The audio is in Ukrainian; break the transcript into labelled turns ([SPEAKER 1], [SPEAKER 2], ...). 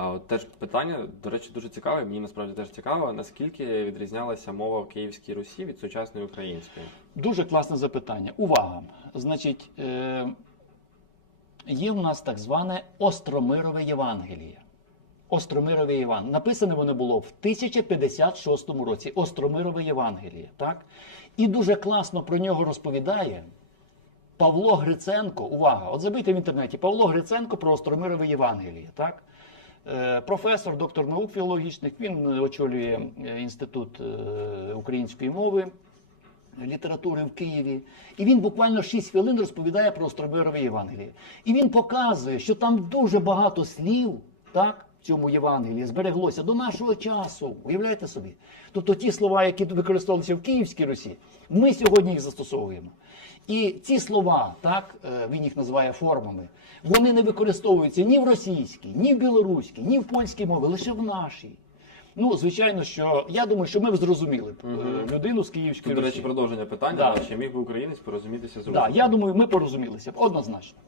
[SPEAKER 1] А от теж питання, до речі, дуже цікаве. Мені насправді теж цікаво, наскільки відрізнялася мова в Київській Русі від сучасної української.
[SPEAKER 2] Дуже класне запитання. Увага! Значить, е, є в нас так зване Остромирове Євангеліє. Остромирове Євангеліє. Написане воно було в 1056 році. Остромирове Євангеліє. Так? І дуже класно про нього розповідає Павло Гриценко. Увага! От забийте в інтернеті Павло Гриценко про Остромирове Євангеліє. Так? Е, Професор, доктор наук філологічних, він очолює е, інститут е, української мови літератури в Києві. І він буквально 6 хвилин розповідає про Остромирове Євангеліє. І він показує, що там дуже багато слів, так, цьому Євангелії збереглося до нашого часу. Уявляєте собі? Тобто ті слова, які використовувалися в Київській Русі, ми сьогодні їх застосовуємо. І ці слова, так, е, він їх називає формами, вони не використовуються ні в російській, ні в білоруській, ні в польській мові, лише в нашій. Ну, звичайно, що я думаю, що ми б зрозуміли б е, людину з Київської
[SPEAKER 1] Тут, до речі, продовження питання,
[SPEAKER 2] Да.
[SPEAKER 1] чи міг би українець порозумітися з
[SPEAKER 2] Да, я думаю, ми порозумілися б однозначно.